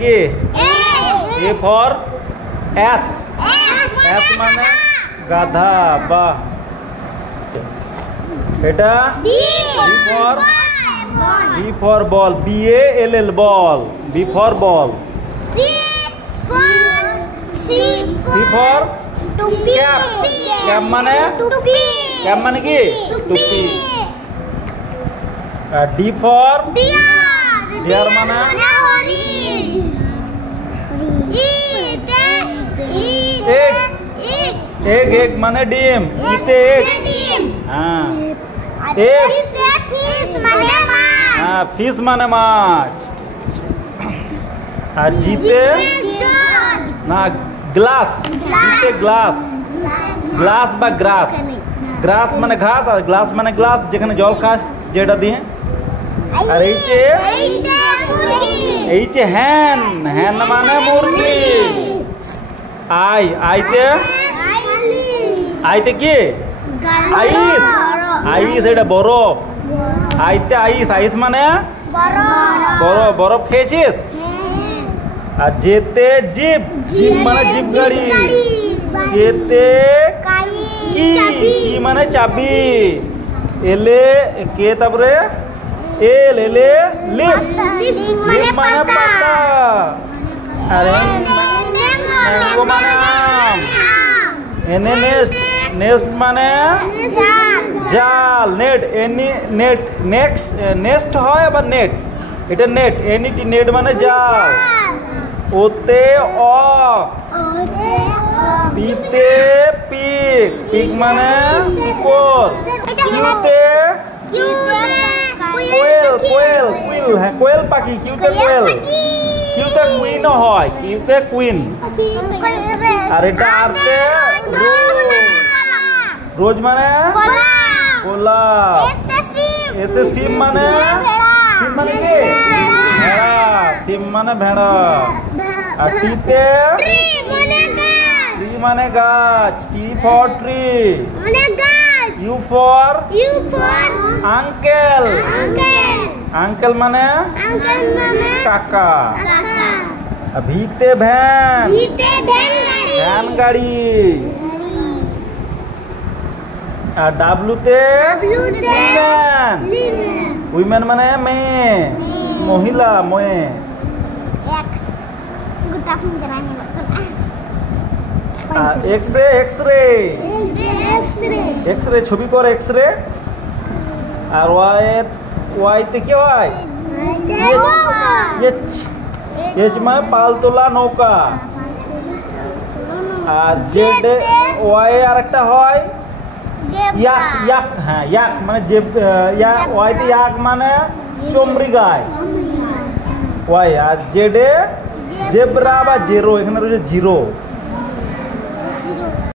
কি A for S S মানে গাধা বা এটা B for ball BALL ball B for ball C for cap cap মানে কি টুপি ডি ফর ডিয়ার মানে এগ মানে ডিম ইতে এগ হ্যাঁ ফিশ মানে মাছ আর জিতে না গ্লাস জিতে গ্লাস গ্লাস বা গ্রাস গ্রাস মানে ঘাস আর গ্লাস মানে গ্লাস যেখানে জল খাস যেটা দিয়ে আর এইচে হ্যান হ্যান মানে মুরগি আইতে কি আইস আইস এটা বরফ আইতে আইস আইস মানে বরফ বরফ খেয়েছিস আর যেতে জিপ জিপ মানে জিপ গাড়ি যেতে কি মানে চাবি এলে কে তারপরে এল এলে লিফট লিফট মানে পাতা আর ম্যাঙ্গো মানে আম এনে নেস্ট নেস্ট মানে জাল নেট এনি নেট নেক্সট হয় আবার নেট এটা নেট এনিটি নেট মানে জাল ওতে অক্স পিতে পিক পিক মানে শুকর কিউতে কোয়েল কোয়েল কুইল হ্যাঁ কোয়েল পাখি কিউতে কোয়েল কিউতে কুইনও হয় কিউতে কুইন আর এটা আরতে রোজ মানে গোলাপ এসে সিম মানে কি ভেড়া সিম মানে ভেড়া আর টিতে ট্রি মানে গাছ T for tree U for uncle uncle মানে কাকা ভিতে ভ্যান ভ্যান গাড়ি আর ডাব্লুতে উইমেন মানে মেয়ে মহিলা মেয়ে এক্সরে এক্সরে এক্সরে ছবি কর এক্সরে আর ওয়াইতে কি হয় এইচ মানে পালতোলা নৌকা আর জেড ওয়াই আর একটা হয় ইয়াক ইয়াক হ্যাঁ ইয়াক মানে ওয়াইতে ইয়াক মানে চমড়ি গায় ওয়াই আর জেডে জেব্রা বা জেরো এখানে রয়েছে জিরো